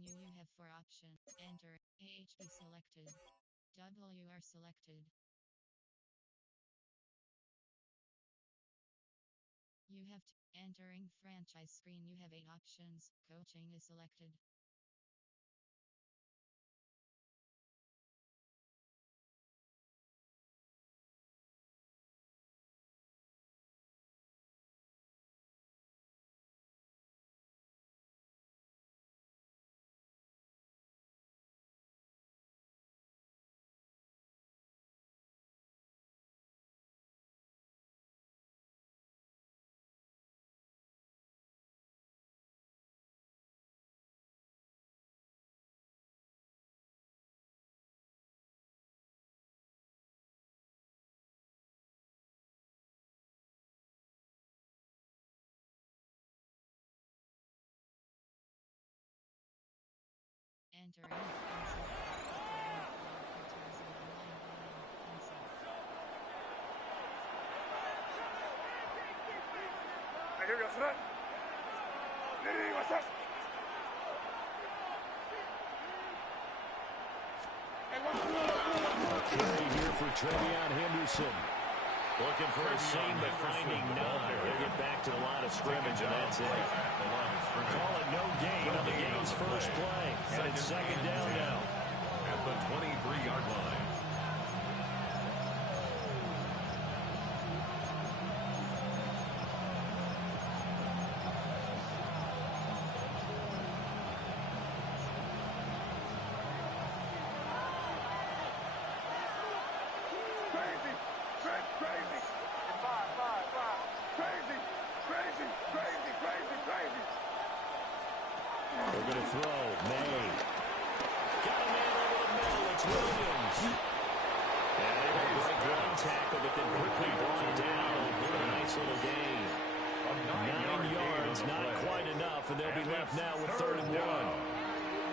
menu you have 4 options. Enter, AHB selected. WR selected. You have entering franchise screen you have 8 options. Coaching is selected. Entering Carry here for Trevion Henderson. Looking for a seam, but finding none. He'll get back to the line of scrimmage, and that's it. Call it no gain on the game's first play. And it's second down now. At the 23-yard line. They're going to throw. May. Got a man over the middle. It's Williams. And they will break one tackle, but then quickly brought down. A nice little gain. 9 yards, not quite enough, and they'll be left now with 3rd and 1.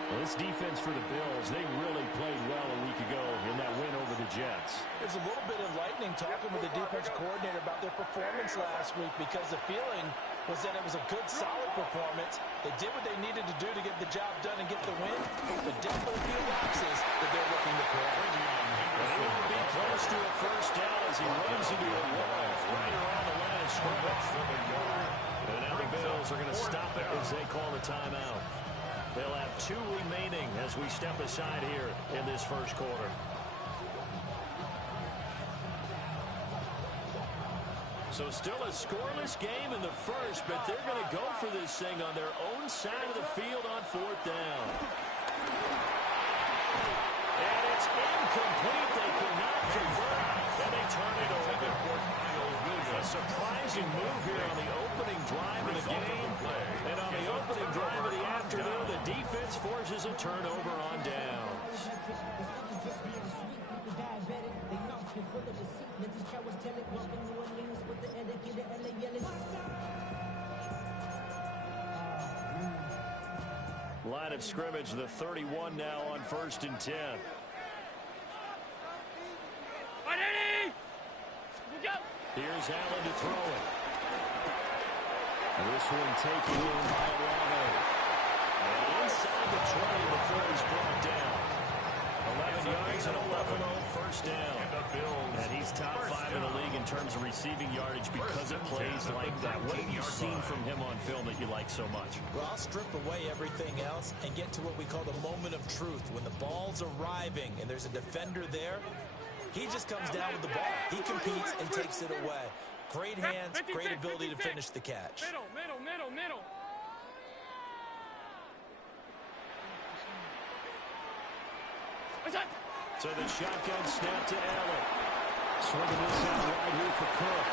Well, this defense for the Bills, they really played well a week ago in that win over the Jets. There's a little bit enlightening talking with the defense coordinator about their performance last week, because the feeling was that it was a good, solid performance. They did what they needed to do to get the job done and get the win, but definitely a few lapses that they're looking to correct. And he will be close to a first down as he runs into a wall right around the line of scrimmage. And now the Bills are going to stop it as they call the timeout. They'll have 2 remaining as we step aside here in this first quarter. So still a scoreless game in the first, but they're going to go for this thing on their own side of the field on 4th down. And it's incomplete. They cannot convert, and they turn it over. A surprising move here on the opening drive of the game. And on the opening drive of the afternoon, the defense forces a turnover on downs. Line of scrimmage, the 31 now on 1st and 10. Here's Allen to throw it. This one taken in by Olave. And inside the 20 before he's brought down. 11 yards and 11-0, first down. And he's top 5 in the league in terms of receiving yardage because it plays like that. What have you seen from him on film that you like so much? Well, I'll strip away everything else and get to what we call the moment of truth. When the ball's arriving and there's a defender there, he just comes down with the ball. He competes and takes it away. Great hands, great ability to finish the catch. Middle. So the shotgun snap to Allen. Swinging this out right here for Cook.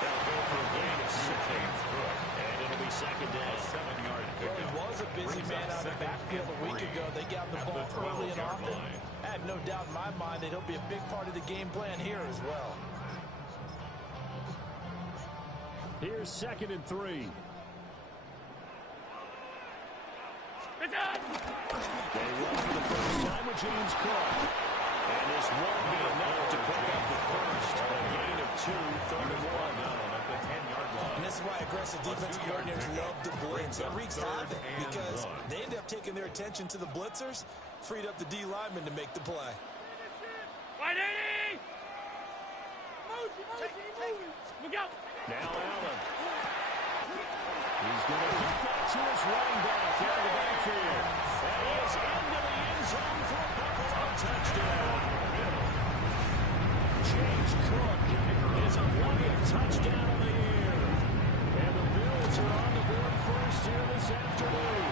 They'll go for a gain of 6. And it'll be second down. 7-yard Well, he was a busy man out of the backfield a week ago. They got the ball early and often. I have no doubt in my mind that he'll be a big part of the game plan here as well. Here's 2nd and 3. They run for the first time with James Cook. And this won't be enough to pick up the first. A gain of 2, 3rd and 1. At the 10-yard line. And this is why aggressive defense coordinators love to blitz. It wreaks havoc because they end up taking their attention to the blitzers, freed up the D lineman to make the play. Now Allen. He's going to get that to his running back out of the backfield. And he is into the end zone for a Buffalo touchdown. James Cook is a 1-yard touchdown of the year. And the Bills are on the board first here this afternoon.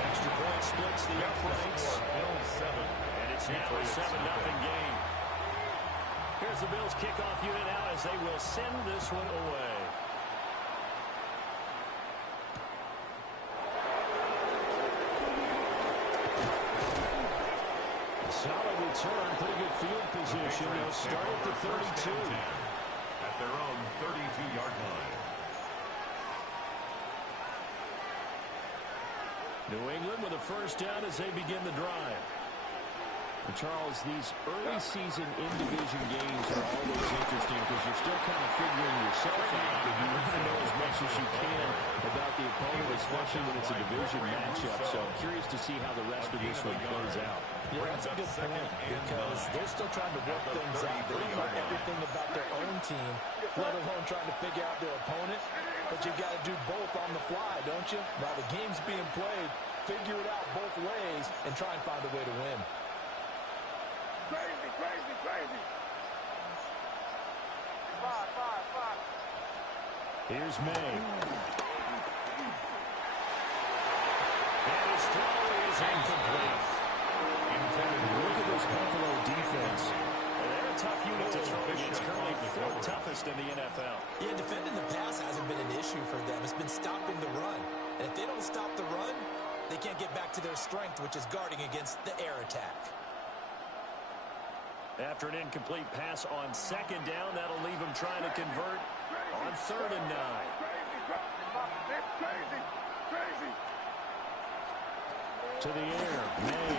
Extra point splits the uprights. And it's now a 7-0 game. Here's the Bills kickoff unit out as they will send this one away. Solid return, pretty good field position. They'll start at the 32. At their own 32-yard line. New England with a first down as they begin the drive. And Charles, these early season in-division games are always interesting because you're still kind of figuring yourself out, but you want to know as much as you can about the opponent, especially when it's a division matchup. So I'm curious to see how the rest of this one plays out. Yeah, that's a good point because they're still trying to work things out. They don't know everything about their own team, let alone trying to figure out their opponent. But you've got to do both on the fly, don't you? While the game's being played, figure it out both ways and try and find a way to win. Crazy. Five. Here's May. And his throw is incomplete. Look at this Buffalo defense. Well, they're a tough unit to throw against. Currently the 4th toughest in the NFL. Yeah, defending the pass hasn't been an issue for them. It's been stopping the run. And if they don't stop the run, they can't get back to their strength, which is guarding against the air attack. After an incomplete pass on 2nd down, that'll leave him trying to convert on 3rd and 9. Crazy. To the air, May.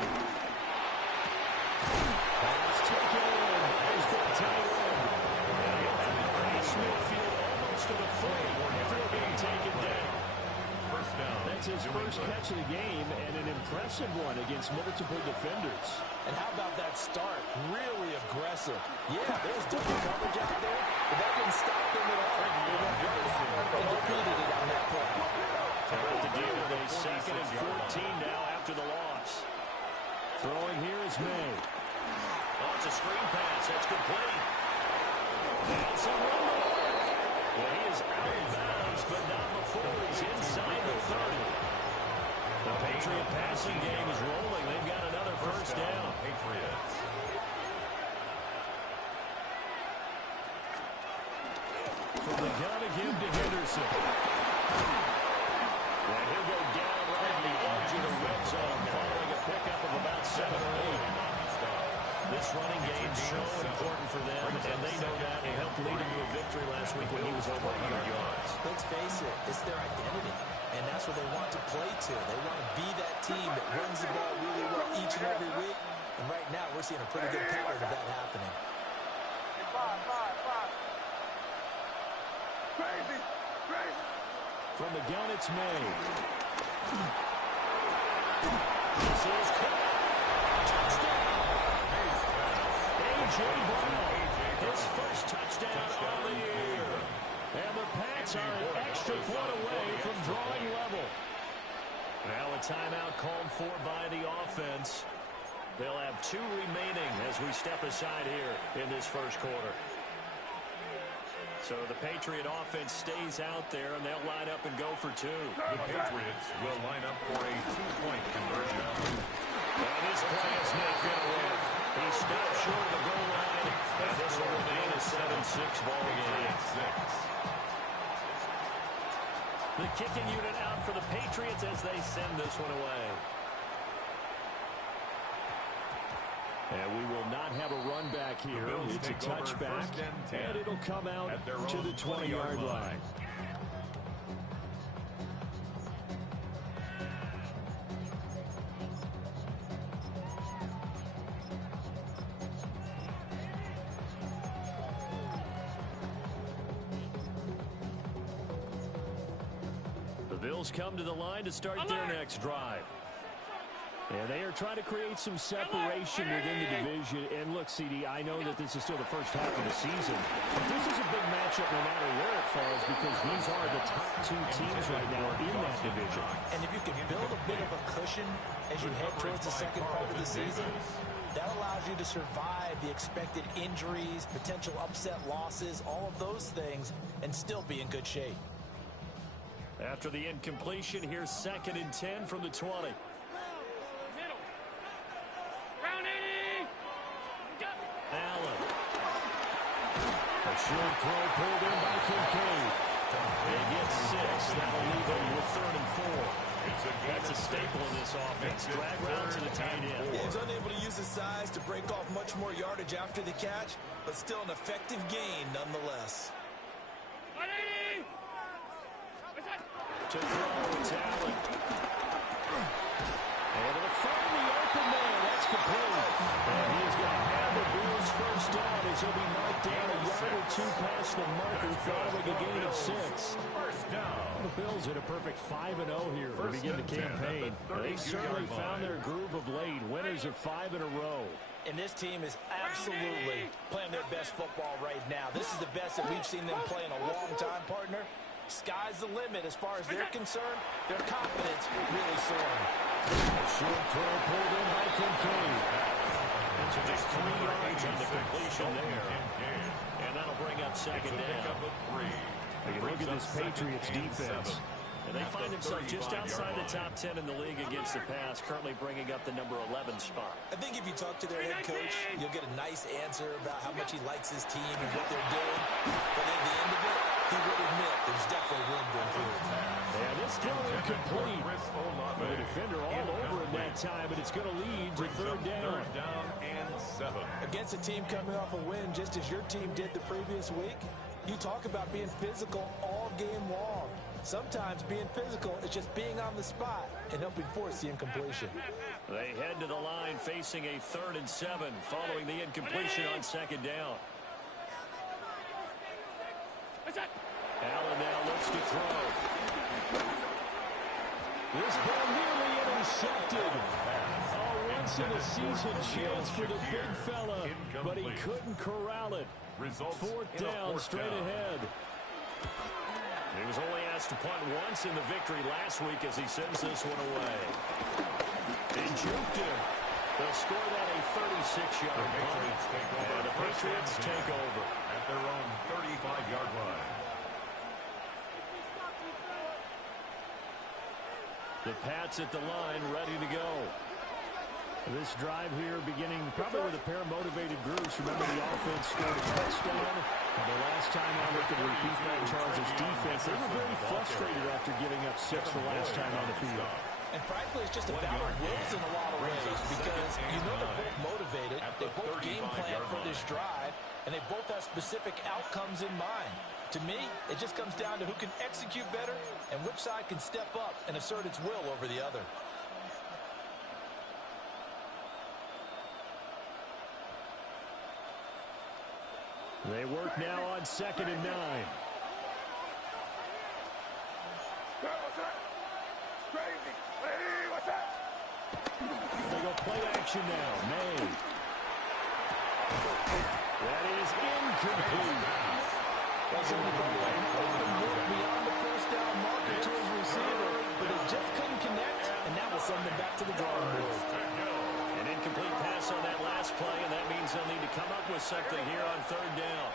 Pass taken in. He's got tight end. And he'll have it across midfield almost to the 40 before being taken down. First down. That's his first catch of the game and an impressive one against multiple defenders. And how about that start? Really aggressive. Yeah, there was double coverage out there, but that didn't stop them at all. They went right after and defeated it on that play. They're at the deal with a 2nd and 14 now after the loss. Throwing here is May. Oh, it's a screen pass. That's complete. That's a run to work. Well, he is out of bounds, but not before he's inside the 30. The Patriot passing game is rolling. They've got another first down. Patriots. From the gun again to Henderson. And he'll go down right on the edge of the red zone following a pickup of about 7 or 8. This running game is so important for them, and they know that. It helped lead them to a victory last week when he was over 100 yards. Let's face it, it's their identity, and that's what they want to play to. They want to be that team that runs the ball really well each and every week, and right now we're seeing a pretty good pattern of that happening. Five. Crazy. From the gun, it's May. This is caught. Touchdown. A.J. Brown, his first touchdown of the year. And the Pats are an extra point away from drawing level. Now a timeout called for by the offense. They'll have 2 remaining as we step aside here in this first quarter. So the Patriot offense stays out there, and they'll line up and go for 2. The Patriots will line up for a 2-point conversion. And this play is not going to work. He stopped short of the goal line, and this will remain a 7-6 ball game. The kicking unit out for the Patriots as they send this one away. And we will not have a run back here. It's a touchback, and it'll come out to the 20-yard line. Bills come to the line to start their next drive. And they are trying to create some separation within the division. And look, CD, I know that this is still the first half of the season, but this is a big matchup no matter where it falls because these are the top two teams right now in that division. And if you can build a bit of a cushion as you head towards the second part of the season, that allows you to survive the expected injuries, potential upset losses, all of those things, and still be in good shape. After the incompletion, here's 2nd and 10 from the 20. Allen. A short throw pulled in by Kincaid. They get 6. That'll leave them with 3rd and 4. That's a staple in this offense. Drag route to the tight end. Yeah, he's unable to use his size to break off much more yardage after the catch, but still an effective gain nonetheless. To throw, it's Allen. Able to find the open man. That's complete. And he is going to have the Bills first down as he'll be marked down a yard or two past the marker following a gain of 6. First down. The Bills hit a perfect 5-0 here to begin the campaign. They certainly found their groove of late. Winners of 5 in a row. And this team is absolutely playing their best football right now. This is the best that we've seen them play in a long time, partner. Sky's the limit as far as they're concerned. Their confidence really soaring. Short throw pulled in by Kincaid. So just 3 yards on the completion there. And that'll bring up 2nd down. You look at this Patriots defense. And they find themselves just outside the top 10 in the league against the pass, currently bringing up the number 11 spot. I think if you talk to their head coach, you'll get a nice answer about how much he likes his team and what they're doing. But at the end of it, he would admit there's definitely room to improve. And this throw incomplete. The defender all over him that time, but it's going to lead to 3rd down. 3rd down and 7. Against a team coming off a win just as your team did the previous week, you talk about being physical all game long. Sometimes being physical is just being on the spot and helping force the incompletion. They head to the line facing a 3rd and 7 following the incompletion on 2nd down. Allen now looks to throw. This ball nearly intercepted. A once-in-a-season chance for the big fella, but he couldn't corral it. 4th down, straight ahead. He was only asked to punt once in the victory last week as he sends this one away. He juked him. They'll score that a 36-yard punt. And the Patriots take over at their own 35-yard line. The Pats at the line, ready to go. This drive here beginning probably with a pair of motivated groups. Remember, the offense scored a touchdown. And the last time I looked at repeat that Charles' defense, they were very frustrated after giving up 6 the last time on the field. And frankly, it's just a battle of wills in a lot of ways because you know they're both motivated. They both game plan for this drive, and they both have specific outcomes in mind. To me, it just comes down to who can execute better and which side can step up and assert its will over the other. They work now on 2nd and 9. They go play action now. May. That is incomplete. Beyond the first down marker to his receiver, but they just couldn't connect, and that will send them back to the drawing board. An incomplete pass on that last play, and that means they'll need to come up with something here on 3rd down.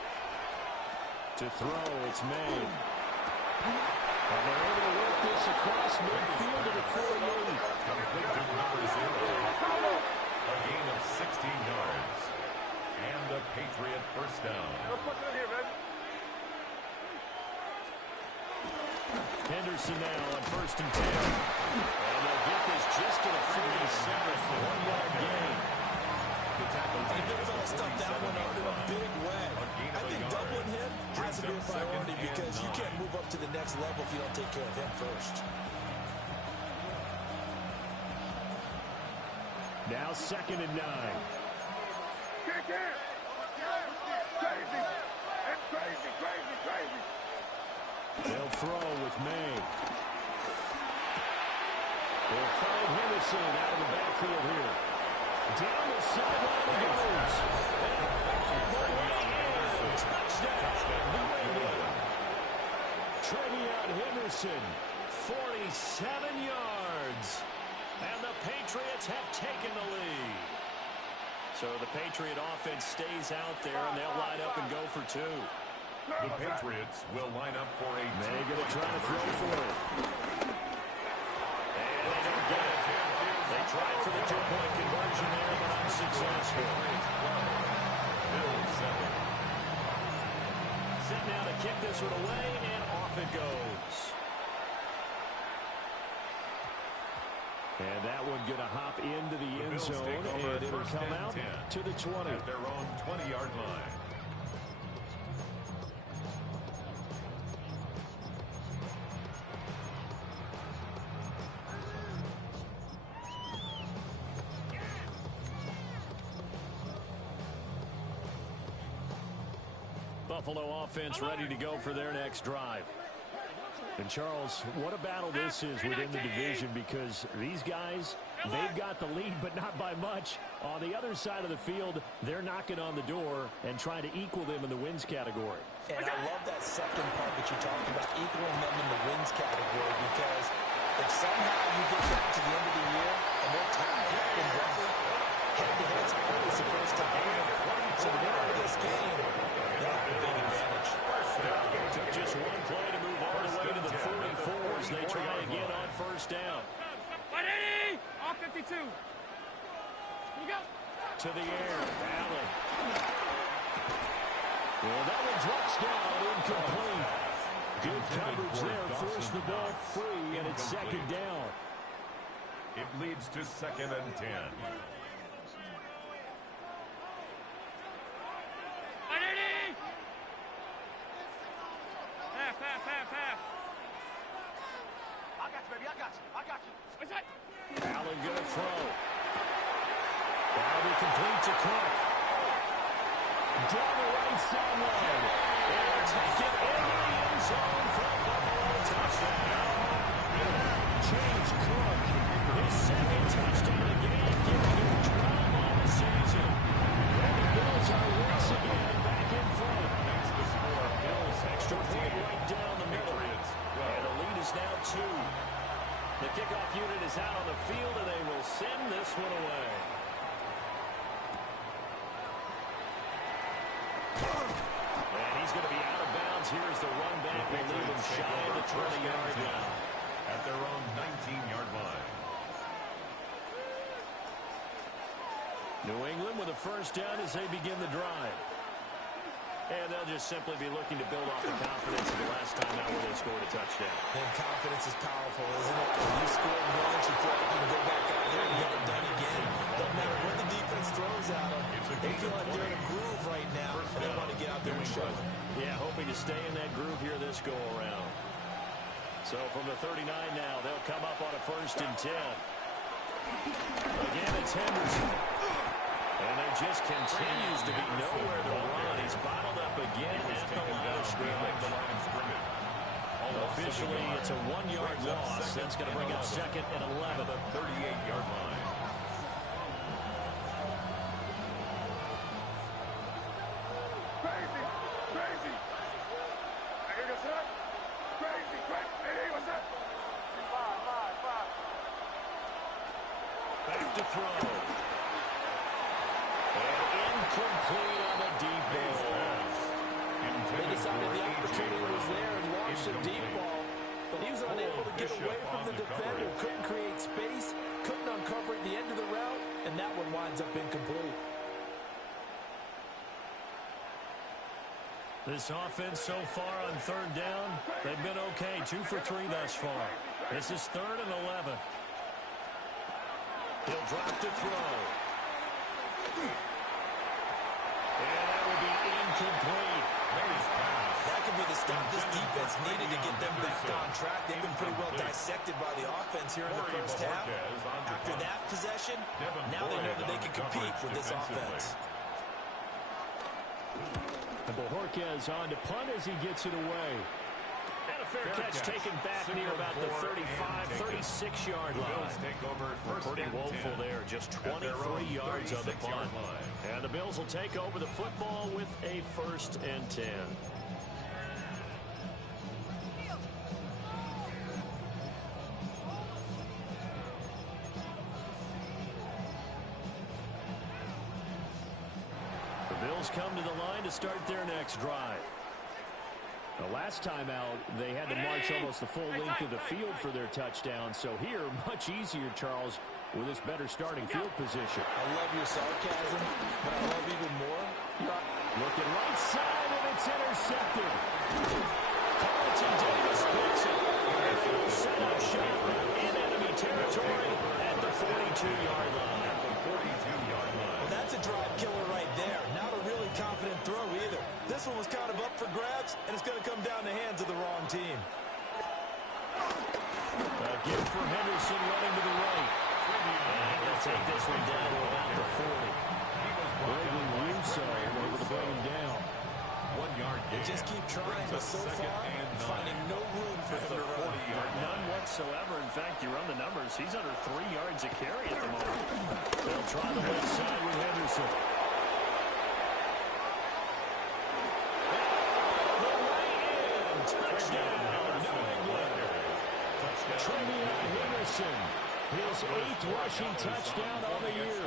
To throw, it's May. And they're able to work this across midfield to the 48. Complete to number 0. A gain of 16 yards. And a Patriot first down. Henderson now on 1st and 10. And they'll get this just to the 47 for 1-yard gain. The big fella stuffed that one up in a big way. I think doubling him has to be a priority because you can't move up to the next level if you don't take care of him first. Now 2nd and 9. They'll throw with May. They'll find Henderson out of the backfield here. Down the sideline he goes. Touchdown, New England. Trevion Henderson, 47 yards. And the Patriots have taken the lead. So the Patriot offense stays out there, and they'll line up and go for two. The Patriots will line up for a May going to try to throw for it. And they don't get it. They tried for the two-point conversion there, but unsuccessful. Set now to kick this one away, and off it goes. And that one going to hop into the end zone, and it'll come out to the 20. At their own 20-yard line. Buffalo offense ready to go for their next drive. And, Charles, what a battle this is within the division, because these guys, they've got the lead, but not by much. On the other side of the field, they're knocking on the door and trying to equal them in the wins category. And I love that second part that you're talking about, equaling them in the wins category, because if somehow you get down to the end of the year and they're tied in record, head-to-head's always the first time. So the winner of this game, they'll have a big advantage. Took just one play to move all the way to the 44s. They try again on first down. All 52. You go. To the air, Allen. Well, that one drops down, incomplete. Good coverage there, forced the ball free, and it's second down. It leads to 2nd and 10. Half. I got you. What's that? Allen going to throw. That'll be complete to Cook. Down the right sideline. And take it into the end zone for a Buffalo touchdown. James Cook, his second touchdown again, giving him 12 on the season. And the Bills are once again back in front. That's the score. Bills Extra point right down the middle. And the lead is now 2. The kickoff unit is out on the field, and they will send this one away. And he's going to be out of bounds. Here's the run back. They leave him shy of the 20-yard line. At their own 19-yard line. New England with a first down as they begin the drive. And they'll just simply be looking to build off the confidence of the last time out where they scored a touchdown. And confidence is powerful, isn't it? When you score once, you feel like you can go back out there and get it done again. No matter what the defense throws at them, they feel like they're in a groove right now, and they want to get out there and show it. Yeah, hoping to stay in that groove here this go-around. So from the 39 now, they'll come up on a 1st and 10. Again, it's Henderson. And there just continues to be nowhere to run. He's bottled up again at the line of scrimmage. Officially, it's a 1-yard loss. That's going to bring up 2nd and 11. The 38-yard line. Crazy. I hear you, son. Crazy. Hey, what's that? 5. Back to throw. And incomplete on the deep ball. They decided the opportunity was there and launched a deep ball, but he was unable to get away from the defender, couldn't create space, couldn't uncover at the end of the route, and that one winds up incomplete. This offense so far on 3rd down, they've been okay. 2 for 3 thus far. This is 3rd and 11. He'll drop to throw. And that will be incomplete. That could be the stop this defense needed to get them back on track. They've been pretty well dissected by the offense here in the first half. After that possession, now they know that they can compete with this offense. And Bojorquez on to punt as he gets it away. And a fair catch taken back near about the 35, 36-yard line. Take over Pretty woeful there, just 23 yards on the punt. And the Bills will take over the football with a 1st and 10. The Bills come to the line to start their next drive. The last time out, they had to march almost the full length of the field for their touchdown. So here, much easier, Charles, with this better starting field position. I love your sarcasm, but I love even more. Looking right side, and it's intercepted. Carlton Davis picks it. He'll set up shop in enemy territory at the 42-yard line. Well, that's a drive killer right there. Not a really confident throw either. This one was kind of up for grabs, and it's going to come down the hands of the wrong team. A gift for Henderson running to the right. And they'll take this one down to about the 40. Gregory Rousseau able to bring him down. 1 yard gain. They just keep trying, but so far, finding no room for him to run. None whatsoever. In fact, you run the numbers. He's under 3 yards a carry at the moment. They'll try the left side with Henderson. Trevion Henderson, his 8th rushing touchdown on the year.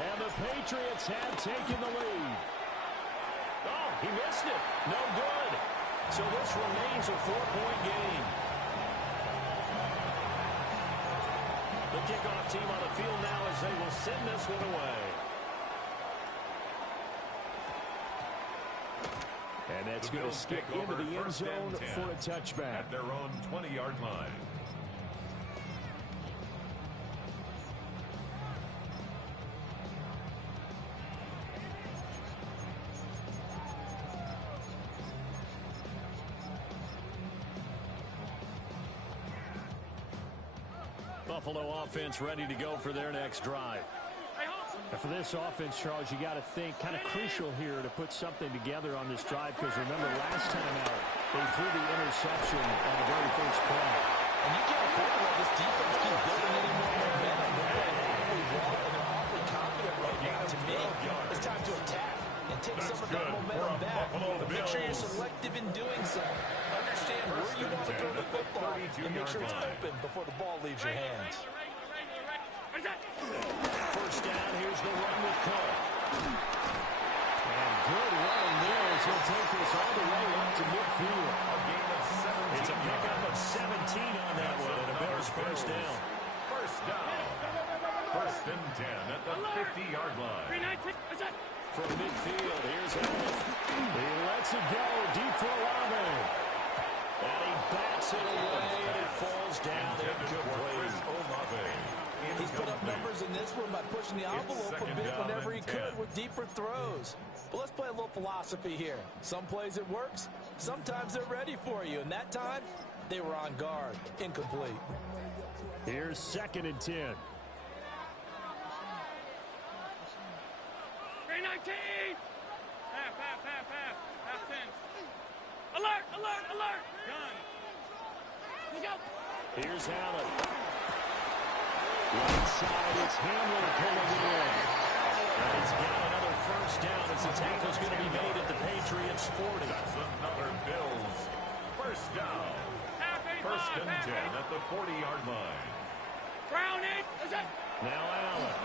And the Patriots have taken the lead. Oh, he missed it. No good. So this remains a 4-point game. The kickoff team on the field now as they will send this one away. And that's going to skip into the end zone for a touchback. At their own 20-yard line. Buffalo offense ready to go for their next drive. And for this offense, Charles, you got to think kind of crucial here to put something together on this drive, because remember last time out, they threw the interception on the very first play. And you can't afford to let this defense keep building any more momentum. They're playing awfully well, and they're awfully confident right now. To me, it's time to attack and take some of that momentum back. But make sure you're selective in doing so. Understand where you want to throw the football and make sure it's open before the ball leaves your hands. First down, here's the run with Cole. And good running there as he'll take this all the way up to midfield. It's a pickup of 17 on that one, and a Bears first down. First down. 1st and 10 at the 50-yard line. From midfield, here's Allen. He lets it go deep for Olave. And he bats it away, and it falls down incomplete. He's put up numbers in this one by pushing the envelope a bit whenever he could with deeper throws. But let's play a little philosophy here. Some plays it works, sometimes they're ready for you, and that time they were on guard. Incomplete. Here's 2nd and 10. 319! Half 10. Alert! Gun! Look out! Here's Allen. Right side, it's Hamler pulling it in. And he's got another first down as the tackle's going to be made at the Patriots 40. That's another Bills. First down. 1st and 10 at the 40-yard line. Browning! Now Allen.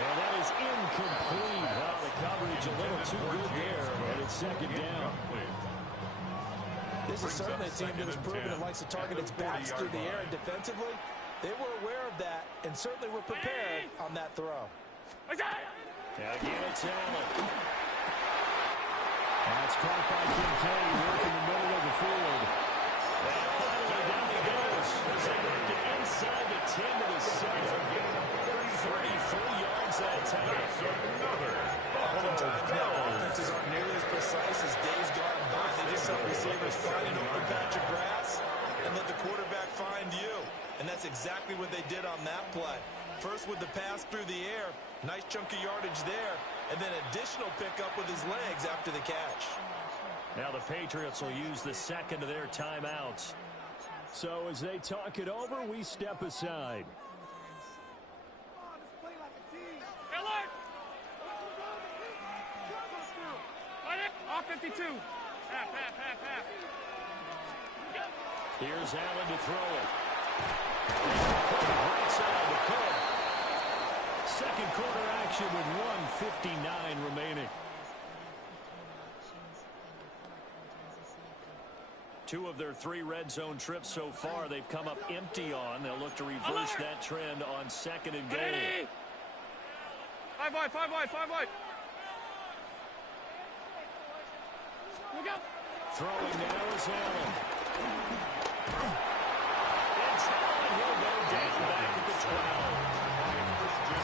And that is incomplete. Well, the coverage a little too good there, and it's 2nd down. This is certainly a team that has proven it likes to target its backs through the air, and defensively, they were aware of that and certainly were prepared on that throw. And again, it's Allen. That's caught by Kincaid, working the middle of the field. And finally, down he goes as they work it inside the 10 to the 7. 33 yards that time. Oftentimes now, offenses aren't nearly as precise as days gone by. They just let receivers find an open patch of grass and let the quarterback find you. And that's exactly what they did on that play. First with the pass through the air, nice chunk of yardage there, and then additional pickup with his legs after the catch. Now the Patriots will use the second of their timeouts. So as they talk it over, we step aside. All 52. Half. Here's Allen to throw it. Right side to Cook. Second quarter action with 1:59 remaining. Two of their 3 red zone trips so far they've come up empty on. They'll look to reverse that trend on second and goal. 5 wide. Look out. Throwing now is Allen. It's Allen. He'll go down back at the 12.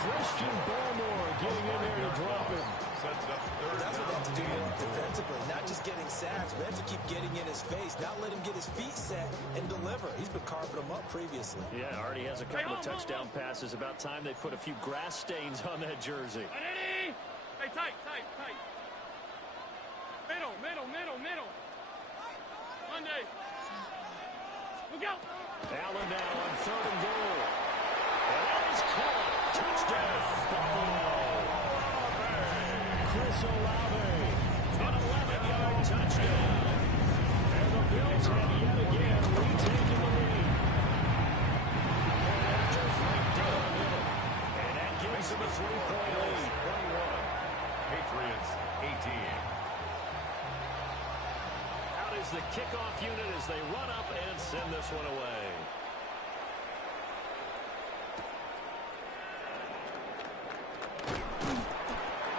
Christian Barmore getting in there to drop it. Sets up third That's what they down. have to do more defensively. Not just getting sacks, but they have to keep getting in his face, not let him get his feet set and deliver. He's been carving them up previously. Yeah, already has a couple of touchdown passes. About time they put a few grass stains on that jersey. Hey, tight. Middle. Monday. Look out. Allen now on third and goal. And that is caught. Touchdown, Buffalo. Chris Olave. An 11-yard touchdown. And the Bills have yet again retaken the lead. Just right down the middle. And that gives them a 3-point lead. 21. Patriots 18. Out is the kickoff unit as they run up and send this one away.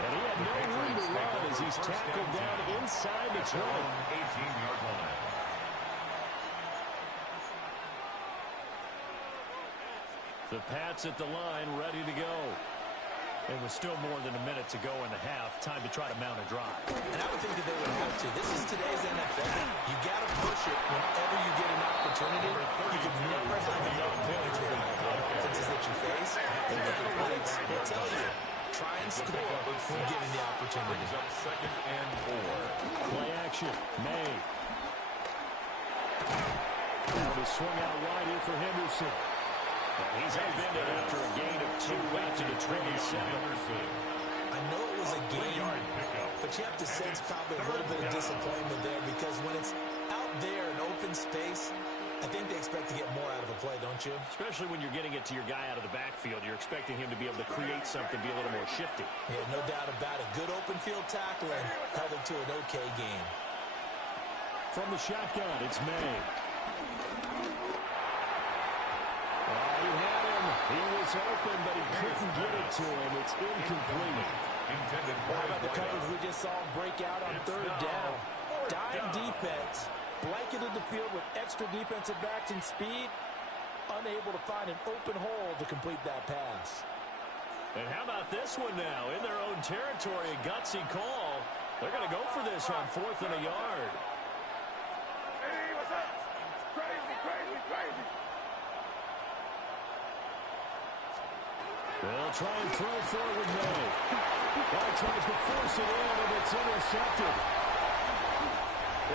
And he had no room to run as he's tackled down inside the 20. 18-yard line. The Pats at the line, ready to go. And with still more than a minute to go in the half, time to try to mount a drive. And I would think that they would have to. This is today's NFL. You got to push it whenever you get an opportunity. You can never have enough points with the offenses that you face. And the analytics will tell you, try and score when given the opportunity. Brings up second and 4. Play action, May. Now to swing out wide here for Henderson. He's upended after a gain of 2 after the 27. I know it was a game, but you have to sense probably a little bit of disappointment there because when it's out there in open space, I think they expect to get more out of a play, don't you? Especially when you're getting it to your guy out of the backfield. You're expecting him to be able to create something, be a little more shifty. Yeah, no doubt about it. Good open field tackling held it to an okay game. From the shotgun, it's May. He had him. He was open, but he couldn't get it to him. It's incomplete. Intended How for about the coverage we just saw him break out on third down? Dime defense, blanketed the field with extra defensive backs and speed, unable to find an open hole to complete that pass. And how about this one now? In their own territory, a gutsy call. They're going to go for this on 4th and a yard. Hey, what's up? Crazy. They'll try and throw forward May. Ball tries to force it in, and it's intercepted.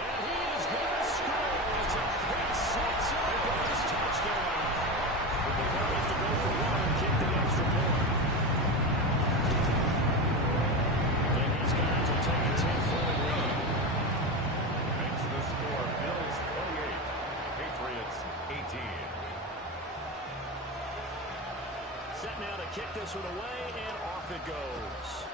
And he is going to score. It's a pick six, and a bonus touchdown. But the goal is to go for 1 and kick the extra point. And these guys will take a 10-point run. Makes the score Bills 28, Patriots 18. Set now to kick this one away, and off it goes.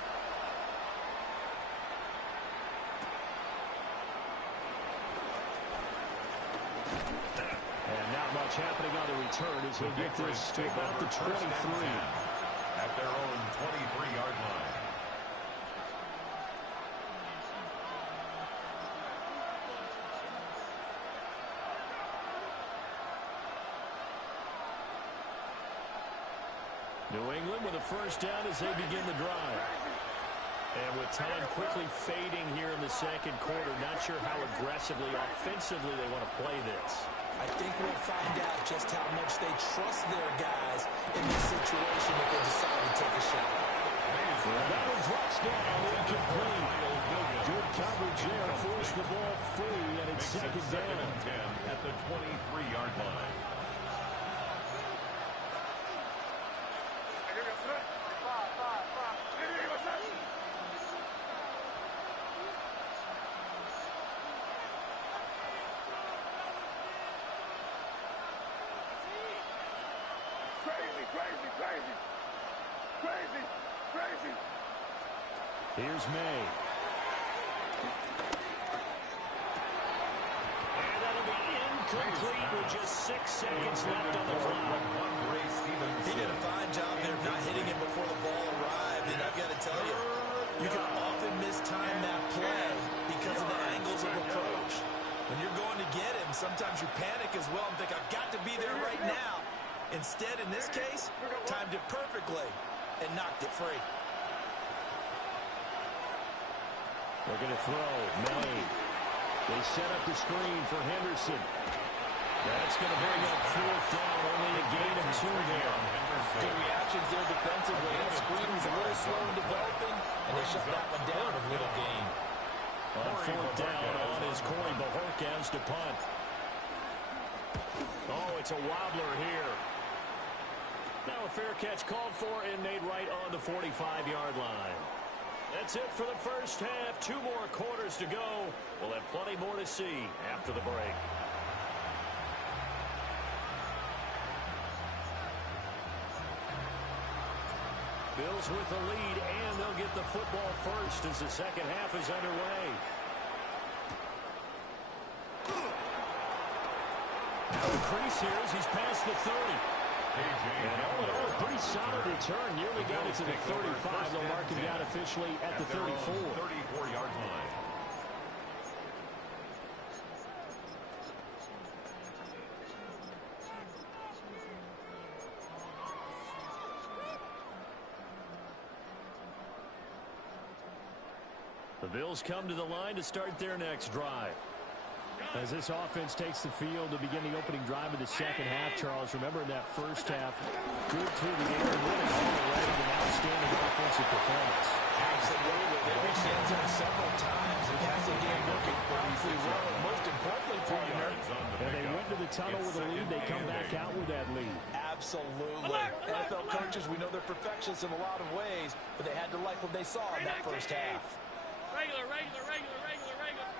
And not much happening on the return as he'll get this to about the 23. At their own 23-yard line. New England with a first down as they begin the drive. And with time quickly fading here in the second quarter, not sure how aggressively, offensively they want to play this. I think we'll find out just how much they trust their guys in this situation if they decide to take a shot. That one drops down, incomplete. Good coverage there, forced the ball free, and it's second down. And 10 at the 23-yard line. Crazy. Here's May. And that'll be incomplete with just 6 seconds left on the clock. He did a fine job there of not hitting him before the ball arrived, and I've got to tell you, you can often mistime that play because of the angles of approach. When you're going to get him, sometimes you panic as well and think, I've got to be there right now. Instead, in this case, timed it perfectly and knocked it free. They're going to throw. May. They set up the screen for Henderson. That's going to bring up fourth down. Only a gain of 2 there. Good reactions there defensively. That screen was a little slow in developing, and they shut that one down with little gain. On fourth down on is Corey Bojorquez to punt. Oh, it's a wobbler here. Now a fair catch called for and made right on the 45-yard line. That's it for the first half. 2 more quarters to go. We'll have plenty more to see after the break. Bills with the lead, and they'll get the football first as the second half is underway. Now the crease here as he's past the 30. And all in all, a pretty solid return. Nearly got it to the 35. They'll mark him down officially at the 34. 34-yard line. The Bills come to the line to start their next drive. As this offense takes the field to begin the opening drive of the second half, Charles, remember in that first half, good through the air, winning all the way with an outstanding offensive performance. Absolutely. They reached the end zone several times. The passing game looking pretty well. And most importantly, partner, And they went to the tunnel with a lead. They come back out with that lead. absolutely. NFL coaches, we know they're perfectionists in a lot of ways, but they had to like what they saw in that first half. Regular.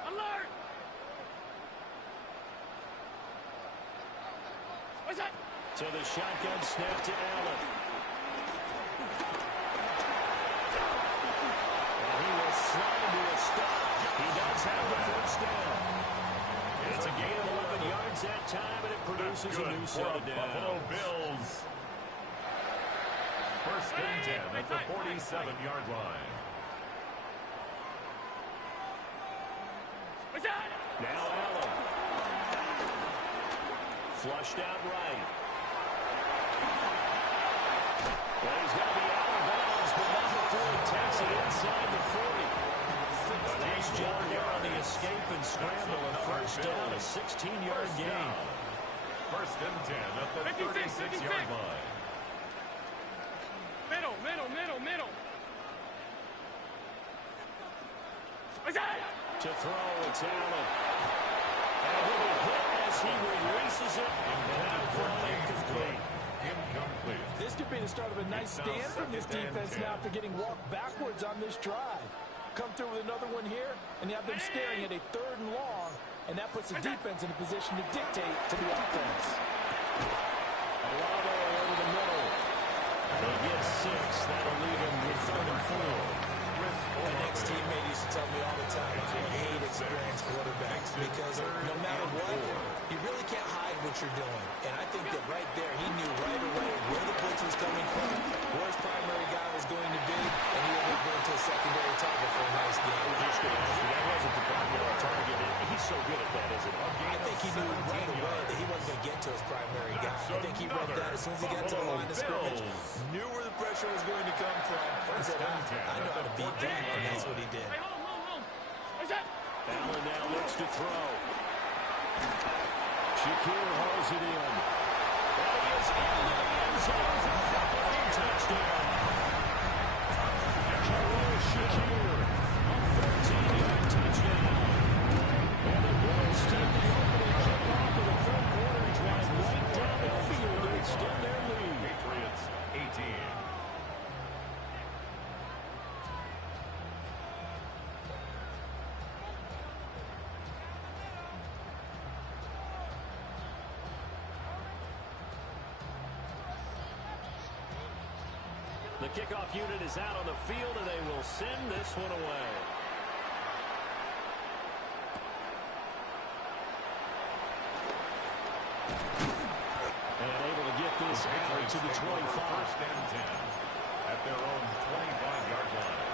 Alert! What's that? So the shotgun snap to Allen. And he will slide to a stop. He does have the first down. It's a gain of 11 yards that time, and it produces a new set of downs. Buffalo Bills. First and 10 at the 47-yard line. What's that? Now Allen. Flushed out right. Well, he's going to be out of bounds, but not before he takes it inside the 40. A nice job there on the escape and scramble, and first down, a 16-yard gain. First and 10 at the 36-yard line. Middle. What's that? To throw, it's Allen. And he'll be hit as he releases it, and out for incomplete. This could be the start of a nice stand from this defense now after getting walked backwards on this drive. Come through with another one here, and you have them staring at a 3rd and long, and that puts the defense in a position to dictate to the offense. Olave over the middle. They get 6. That'll leave him with 3rd and 4. My next teammate used to tell me all the time, I hate experienced quarterbacks because no matter what, you really can't hide what you're doing. And I think that right there, he knew right away where the blitz was coming from, where his primary guy was going to be, and he ended up going to a secondary target for a nice game. That wasn't the primary target. He's so good at that, isn't he? I think he knew right away that he wasn't going to get to his primary guy. I think he read that as soon as he got to the line of scrimmage, knew where the pressure was going to come from, and said, I know how to beat that, and that's what he did. Hey, hold. What's that? Allen now looks to throw. Shakir hauls it in. And he is in the end zone for a touchdown. The kickoff unit is out on the field, and they will send this one away. And able to get this out to the 25. First and 10 at their own 25-yard line.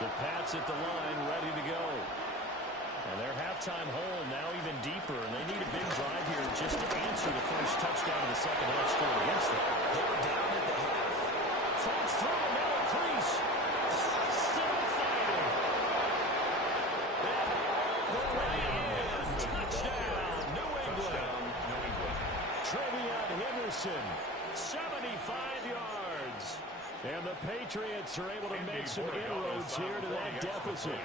The Pats at the line, ready to go. And their halftime hole now even deeper, and they need a big drive here just to answer the first touchdown of the second half scored against them. They were down at the half. Falls through, now a crease. Still fighting. The right end. Touchdown, New England. Trevion Henderson, 75 yards. And the Patriots are able to make some inroads here to that deficit.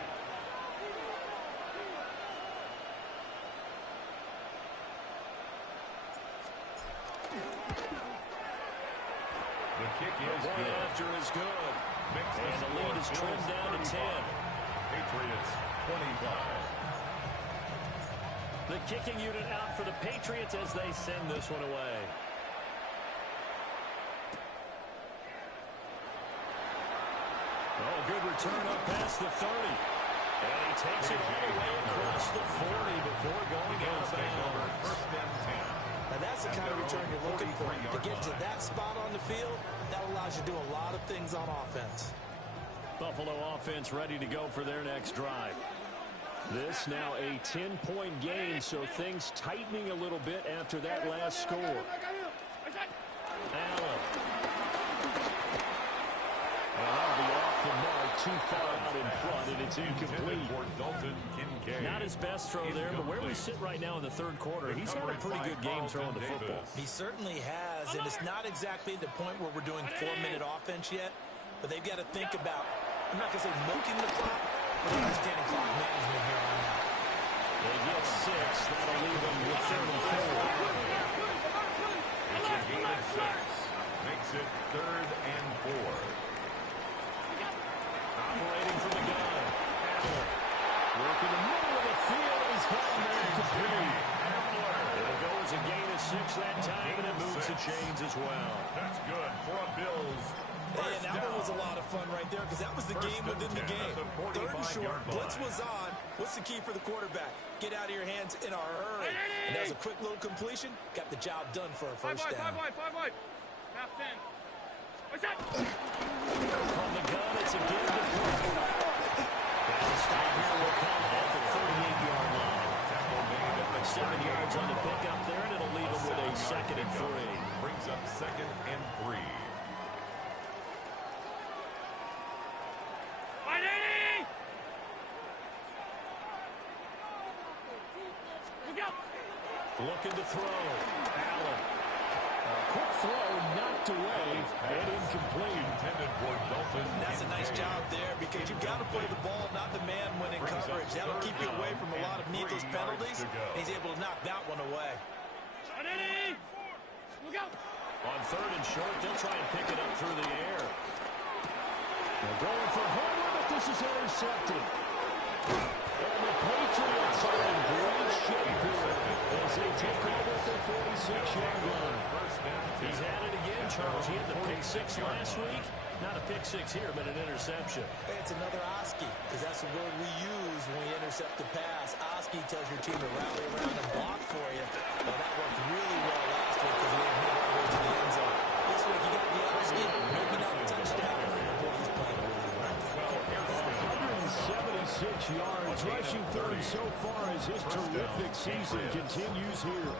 The kick is Point good. after is good. And the lead is trimmed down to 10. Patriots 25. The kicking unit out for the Patriots as they send this one away. Oh, good return up past the 30. And he takes it all the way across the 40 before going out of bounds. First and 10. Now, that's the kind of return you're looking for. To get to that spot on the field, that allows you to do a lot of things on offense. Buffalo offense ready to go for their next drive. This now a 10-point game, so things tightening a little bit after that last score. Allen. And that'll be off the mark, too far out in front, and it's incomplete. For Dalton Kincaid. Not his best throw there, but where we sit right now in the third quarter, he's had a pretty good game throwing the football. He certainly has, and it's not exactly the point where we're doing 4-minute offense yet, but they've got to think about, I'm not going to say milking the clock, but understanding clock management here on out. They get 6. That'll leave them with 34. It's a gain of 6. Makes it 3rd and 4. Operating from the gun. Allen. Working the middle of the field. He's got there complete. It'll go as a gain of 6 that time, and it moves the chains as well. That's good for a Bills. And that one was a lot of fun right there because that was the game within the game. 3rd and short, blitz was on. What's the key for the quarterback? Get out of your hands in a hurry. And that was a quick little completion. Got the job done for a first down. 5 wide. Half 10. What's up? From the gun, it's a give to play. And the stop here will come at the 38-yard line. 7 yards on the pickup there, and it'll leave him with a 2nd and 3. Brings up 2nd and 3. Looking to throw. Allen. A quick throw knocked away and incomplete. Intended for Dalton. That's a nice job there because you've got to play the ball, not the man when in coverage. That'll keep you away from a lot of needless penalties. He's able to knock that one away. On 3rd and short, they'll try and pick it up through the air. They're going for Homer, but this is intercepted. And the Patriots are in great shape here as they take over at their 46-yard line. He's had it again, Charles. He had the pick 6 last week. Not a pick 6 here, but an interception. Hey, it's another Oski, because that's the word we use when we intercept the pass. Oski tells your team to rally around and block for you. Well, that worked really well last week because he didn't hit all the way to the end zone. This week, you got the Oski, maybe not a touchdown. Boy, he's playing really well. 176 yards, rushing third so far as his terrific season continues here.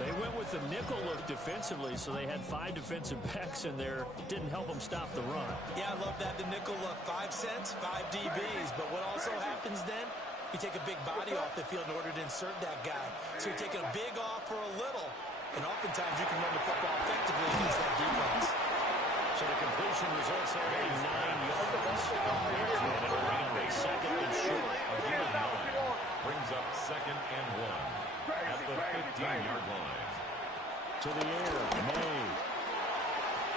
They went with the nickel look defensively, so they had 5 defensive backs in there. Didn't help them stop the run. Yeah, I love that, the nickel look. 5 cents, 5 DBs. But what also happens then, you take a big body off the field in order to insert that guy. So you're taking a big off for a little. And oftentimes you can run the football effectively against that defense. So the completion results there at 9 yards. And it'll bring up a 2nd and short. Brings up 2nd and 1 at the 15-yard line. To the air, May.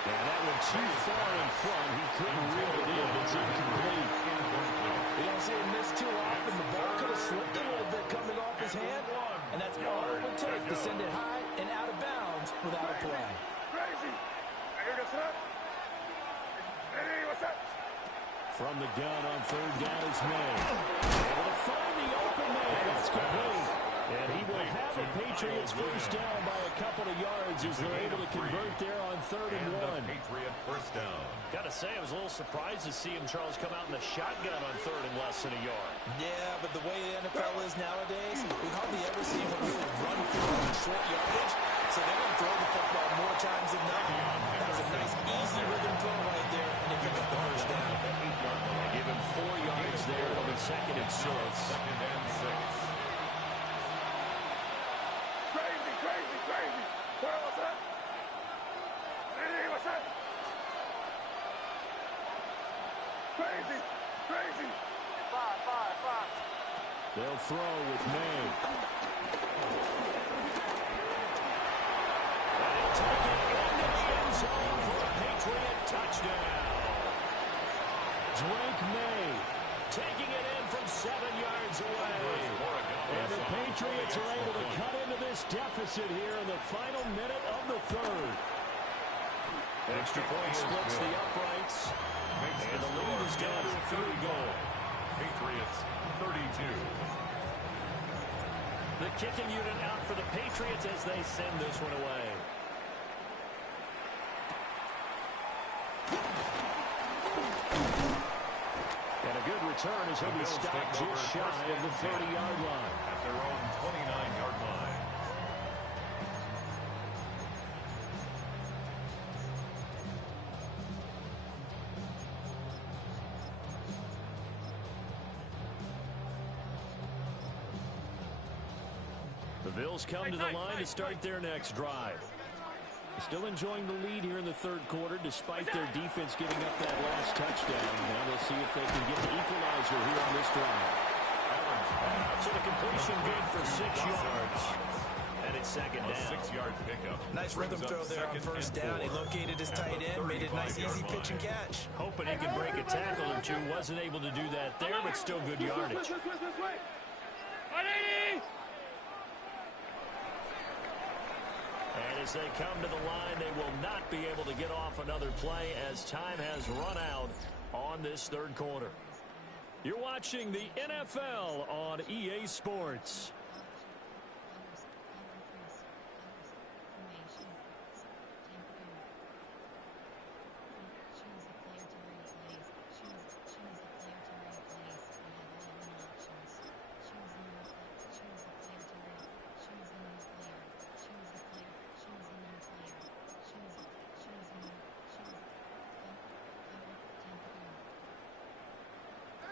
And that went too far in front. He couldn't reel it in. It's incomplete. You don't see him miss too often. The ball could have slipped a little bit coming off his hand, and that's all it would take to send From the gun on third down is May. Able to find the open man. That's complete. And he will have the Patriots first down by a couple of yards as they're able to convert there on 3rd and 1. Patriot first down. Got to say, I was a little surprised to see him, Charles, come out in the shotgun on 3rd and less than a yard. Yeah, but the way the NFL is nowadays, we hardly ever see him really run through on short yardage. So they're going to throw the football more times than not. That was a nice, easy rhythm throw right there, and they pick up the first down. Give him 4 yards there on the 2nd and 6. 2nd and 6. Crazy. What was that? Hey, what's that? Crazy. Five. They'll throw with May. And he'll take it into the end zone for a Patriot touchdown. Drake May. Taking it in from 7 yards away. And the Patriots are able to cut into this deficit here in the final minute of the 3rd. Extra point splits the uprights. And the lead is down to a 3rd goal. Patriots 32. The kicking unit out for the Patriots as they send this one away. And a good return as he'll be stopped just shy of the 30-yard line. At their own 29-yard line. The Bills come to the line to start their next drive. Still enjoying the lead here in the 3rd quarter despite their defense giving up that last touchdown. Now they'll see if they can get an equalizer here on this drive. So the completion good for 6 yards. And it's 2nd down. 6-yard pickup. Nice rhythm throw there on first down. He located his tight end, made it a nice, easy pitch and catch. Hoping he could break a tackle or two. Wasn't able to do that there, but still good yardage. And as they come to the line, they will not be able to get off another play as time has run out on this 3rd quarter. You're watching the NFL on EA Sports.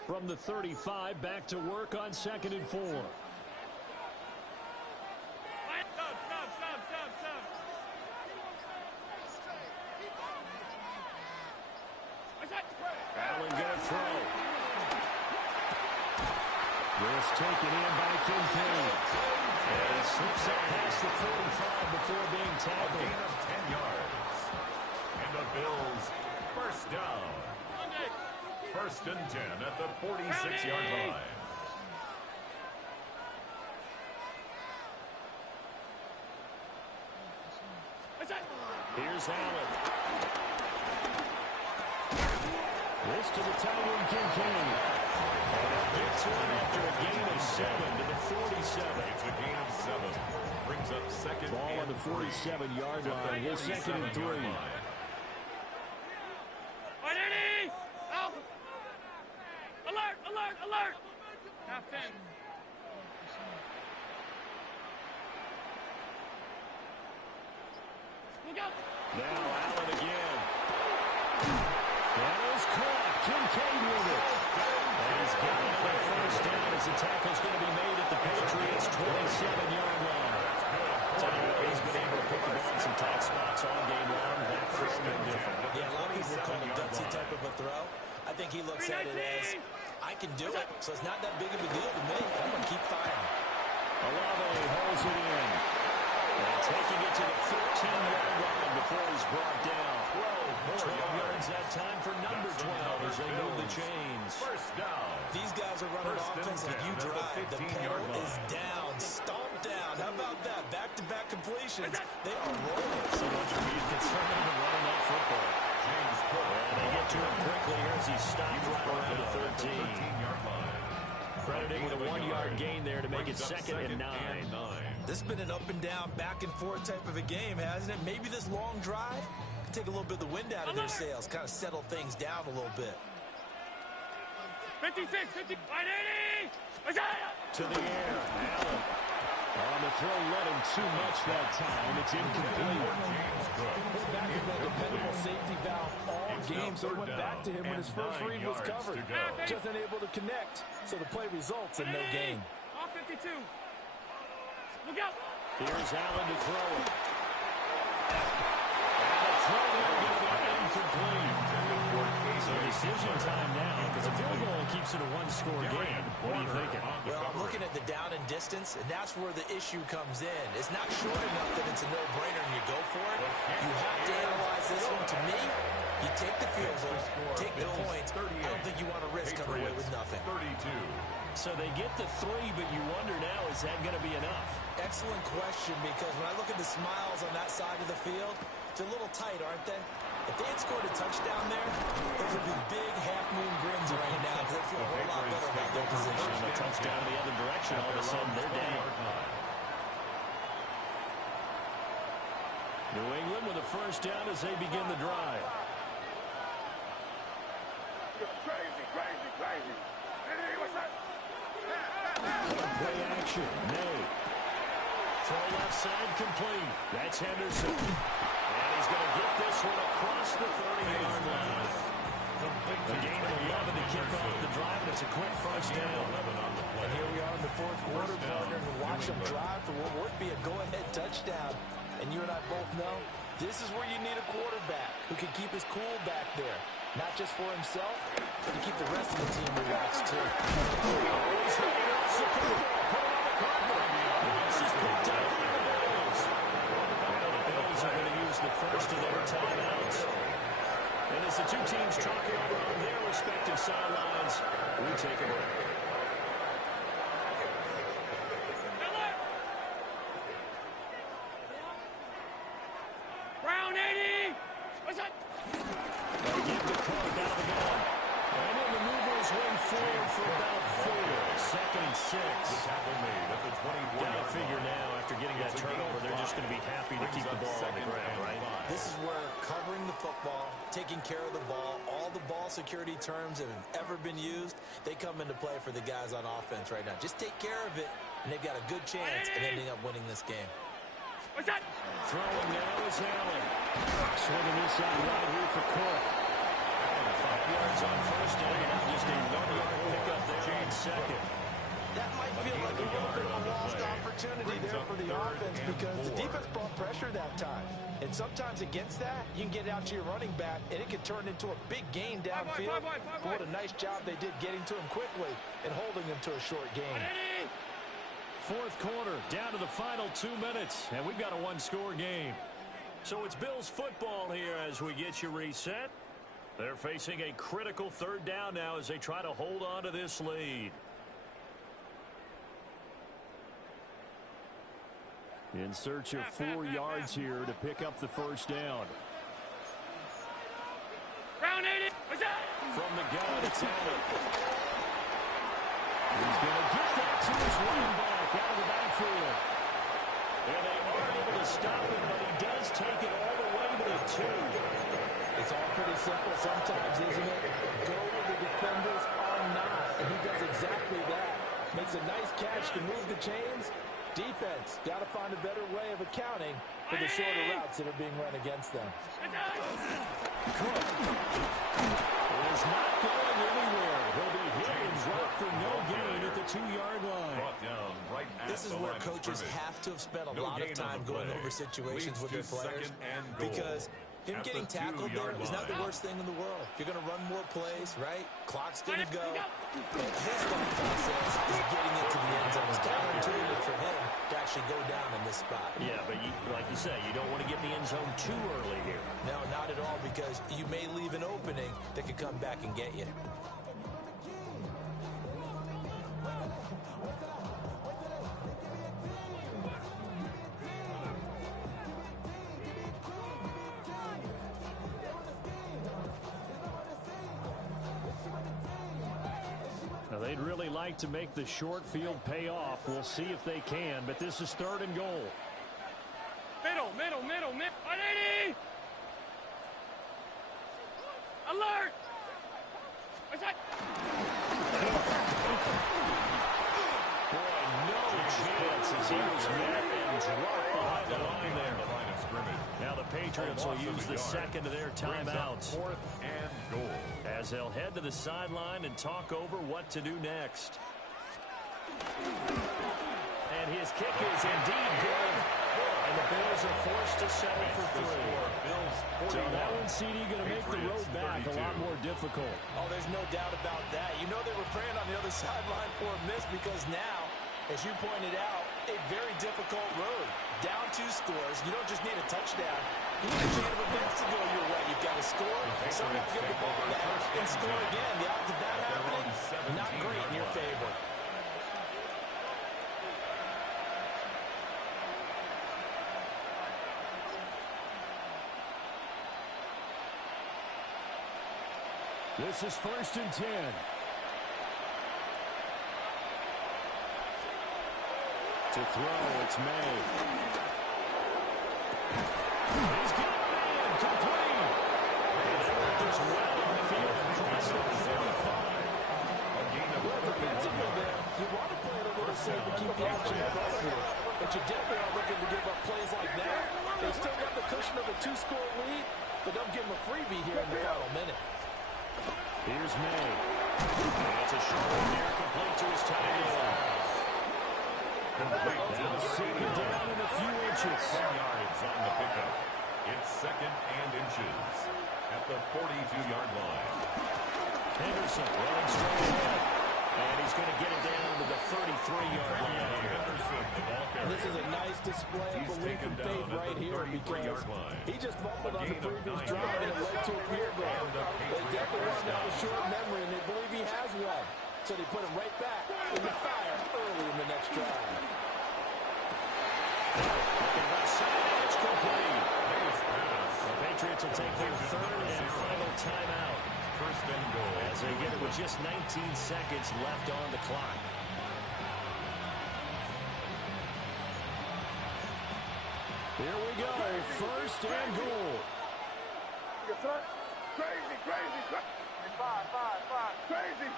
From the 35, back to work on 2nd and 4. Allen gonna throw. This taken in by Kincaid. And he slips up past the 45 before being A tackled. gain of 10 yards. And the Bills first down. 1st and 10 at the 46-yard line. Here's Allen. This to the tight end, Kincaid. Get to him after a gain of 7 to the 47. It's a gain of 7. Brings up 2nd Ball on and the 47-yard line. Here's 2nd and 3. Alert! Half 10. Look out! Now Allen again. That is caught. Kincaid with it. And he's got another first down as the tackle's going to be made at the Patriots' 27-yard line. Tell you what, he's been able to put the ball in some tight spots all game long. That first been different. Yeah, a lot of people call it a gutsy type of a throw. I think he looks at it as, I can do it, so it's not that big of a deal to me. I'm going to keep firing. Olave holds it in. And taking it to the 15-yard line before he's brought down. 12 yards that time for number 12 as they move the chains. First down. These guys are running offense like you drive. The pedal is down, stomped down. How about that? Back-to-back completions. They are rolling. So much for being conservative and running that football. James And they get to him quickly here as he's stopped right around the 13-yard line. Credited with a 1-yard gain there to make it 2nd and 9. This has been an up and down, back and forth type of a game, hasn't it? Maybe this long drive can take a little bit of the wind out of their sails, kind of settle things down a little bit. 56, 50, 180. To the air, Allen. On the throw, let him too much that time. It's incomplete. His back has been a dependable safety valve all game, so it went back to him when his first read was covered. Just unable to connect, so the play results in no gain. All 52. Look out. Here's Allen to throw it. And the throw will be incomplete. So decision time now, because a field goal keeps it a one-score game. What are you thinking? Well, I'm looking at the down and distance, and that's where the issue comes in. It's not short enough that it's a no-brainer and you go for it. You have to analyze this one. To me, you take the field goal, take the points. I don't think you want to risk coming away with nothing. 32. So they get the 3, but you wonder now, is that going to be enough? Excellent question, because when I look at the smiles on that side of the field, they're a little tight, aren't they? If they had scored a touchdown there, those would be big half-moon grins right now because they feel a whole lot better about their position. And a touchdown the other direction, all of a sudden they're down. New England with a first down as they begin the drive. Crazy, crazy, crazy. What's that? Play action, May. Throw left side complete. That's Henderson. And he's going to get this one across the 30-yard line. A gain of 11 to kick off the drive, and it's a quick first down. And here we are in the fourth quarter, partner, and watch them drive for what would be a go-ahead touchdown. And you and I both know this is where you need a quarterback who can keep his cool back there. Not just for himself, but to keep the rest of the team relaxed, too. Always hanging out, support. Put it on the carpet. This is picked up by the Bills. And the Bills are going to use the first of their timeouts. And as the two teams talk over on their respective sidelines, we take a break. Brown 80. What's that? They give the Cook out of the gun. And then the movers win forward for about 4. 2nd and 6. Got to figure now, after getting that turnover, they're just going to be happy to keep the ball on the ground, right? This is where covering the football, taking care of the ball, all the ball security terms that have ever been used, they come into play for the guys on offense right now. Just take care of it, and they've got a good chance of ending up winning this game. What's that? Throwing now is Allen. Swinging this out right here for Cook. 5 yards on first down, and just a 1-yard pickup there on second. That might feel like a little bit of a lost opportunity there for the offense because the defense brought pressure that time. And sometimes against that, you can get out to your running back, and it can turn into a big gain downfield. But what a nice job they did getting to him quickly and holding him to a short gain. Fourth quarter, down to the final 2 minutes, and we've got a one-score game. So it's Bills football here as we get you reset. They're facing a critical third down now as they try to hold on to this lead. In search of 4 yards here to pick up the first down. Brown 80. What's that? From the gun, it's Allen. He's going to get that to his running back out of the backfield. And they are able to stop him, but he does take it all the way to the 2. It's all pretty simple sometimes, isn't it? Go where the defenders are not, and he does exactly that. Makes a nice catch to move the chains. Defense got to find a better way of accounting for the shorter routes that are being run against them. Cook is not going anywhere. He'll be hit and dropped for no gain at the 2-yard line. This is where coaches have to have spent a lot of time going over situations with their players because him getting tackled there is not the worst thing in the world. You're going to run more plays, right? Clock's going to go. But his thought process is getting it to the end zone. It's counterintuitive for him to actually go down in this spot. Yeah, but like you say, you don't want to get in the end zone too early here. No, not at all, because you may leave an opening that could come back and get you. They'd really like to make the short field pay off. We'll see if they can, but this is 3rd and goal. Middle. 180! Alert! What's that? Boy, no chance as he was met and dropped behind the line there. Now the Patriots will use the second of their timeouts. 4th and goal. As they'll head to the sideline and talk over what to do next. And his kick is indeed good. And the Bills are forced to settle for 3. So that one, CD, going to make the road back a lot more difficult. Oh, there's no doubt about that. You know they were praying on the other sideline for a miss because now, as you pointed out, a very difficult road. Down 2 scores. You don't just need a touchdown. You need a chain of events to go your way. You've got to score, someone have to get the ball back, and score again. The odds of that happening, not great in your favor. This is 1st and 10. To throw, it's May. He's got it in, complete. And they work this well on the field across the 45. Well, defensively there, you want to play it a little safe and keep the action across here. But you definitely aren't looking to give up plays like that. They still got the cushion of a 2-score lead, but don't give them a freebie here in the final minute. Here's May. And it's a short one here, complete to his tight end. Now 2nd down in a few inches. 10 yards on the pickup. It's 2nd and inches at the 42-yard line. Henderson running straight ahead. And he's going to get it down to the 33-yard line here. This is a nice display of belief and faith right here because he just fumbled on the previous drive and it led to a field goal. They definitely want to have a short memory and they believe he has one. So they put him right back in the fire early in the next drive. Looking left side, and it's complete. The Patriots will take their 3rd and final timeout. 1st and goal. As they get it with just 19 seconds left on the clock. Here we go, 1st and goal. Crazy. 5. Crazy.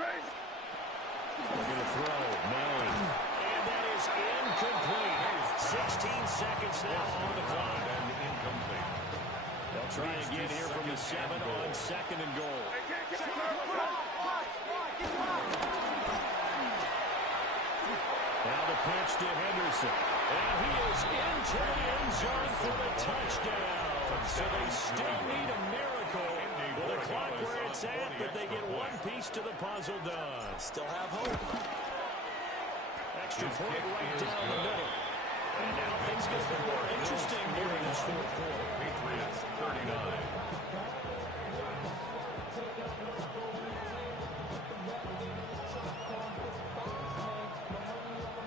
They're going to throw, May. And that is incomplete. 16 seconds now on the clock. And incomplete. They'll try again here from the 7 on 2nd and goal. Now the pitch to Henderson. And he is into the end zone for the touchdown. So they still need a miracle. With the clock where it's at, but they get one piece to the puzzle done. Still have hope. Extra point right down the middle. And now things get a bit more interesting here in this 4th quarter. Patriots 39.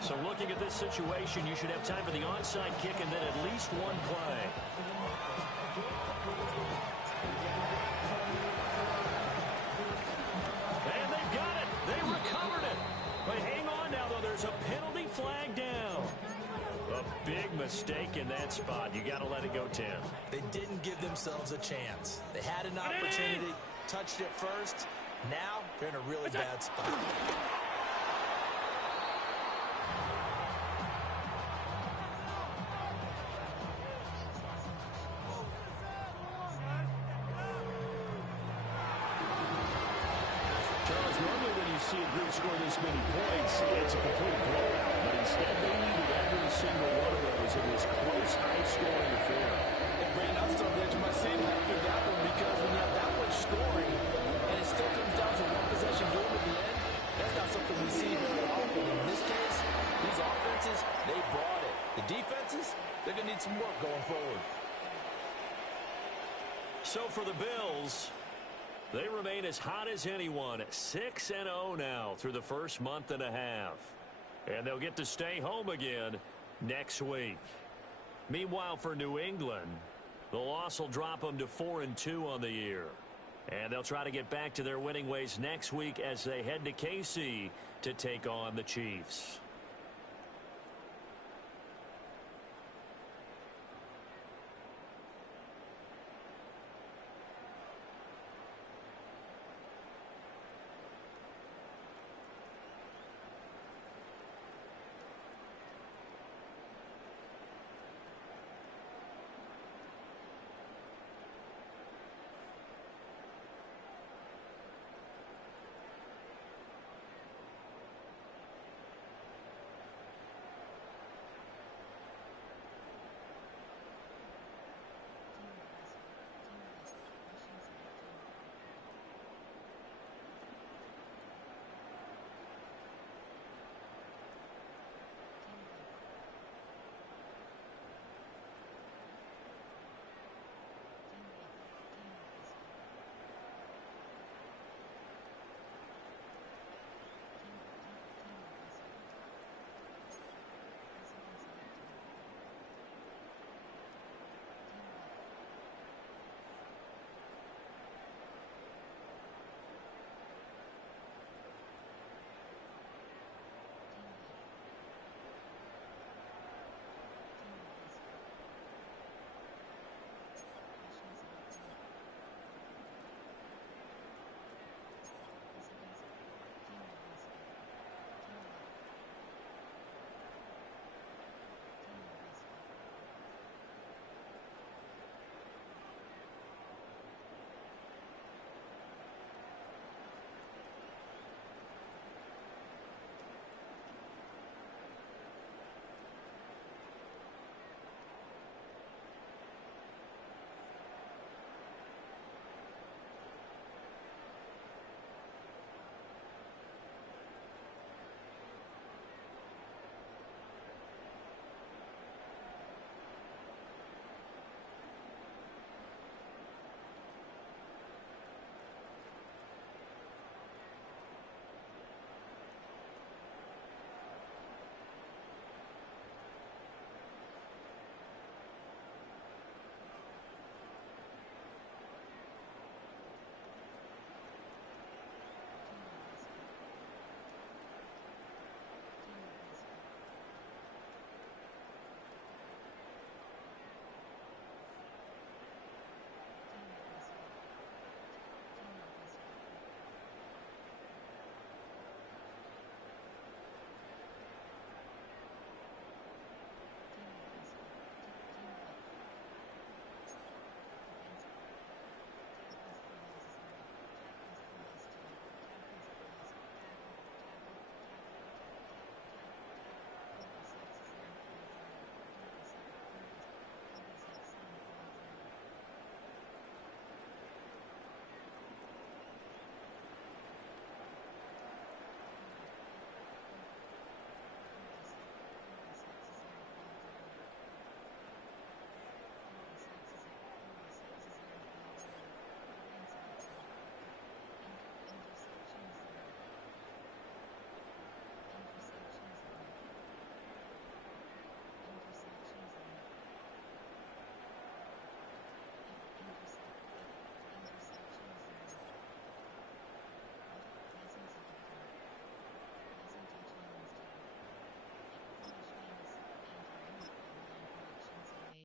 So looking at this situation, you should have time for the onside kick and then at least one play. And they've got it. They recovered it. But hang on now, though. There's a penalty flag down. A big mistake in that spot. You got to let it go 10. They didn't give themselves a chance. They had an opportunity, touched it first. Now they're in a really bad spot. Charles, normally when you see a group score this many points, it's a complete blowout. But instead, they needed every single one of those in this close, high-scoring affair. And Brandon, I'm still on the edge of my seat after that one because when you have that much scoring and it still comes down to one possession game at the end, that's not something we see very often. In this case, these offenses, they brought it. The defenses, they're going to need some work going forward. So for the Bills, they remain as hot as anyone, 6-0 now through the first month and a half. And they'll get to stay home again next week. Meanwhile, for New England, the loss will drop them to 4-2 on the year. And they'll try to get back to their winning ways next week as they head to KC to take on the Chiefs.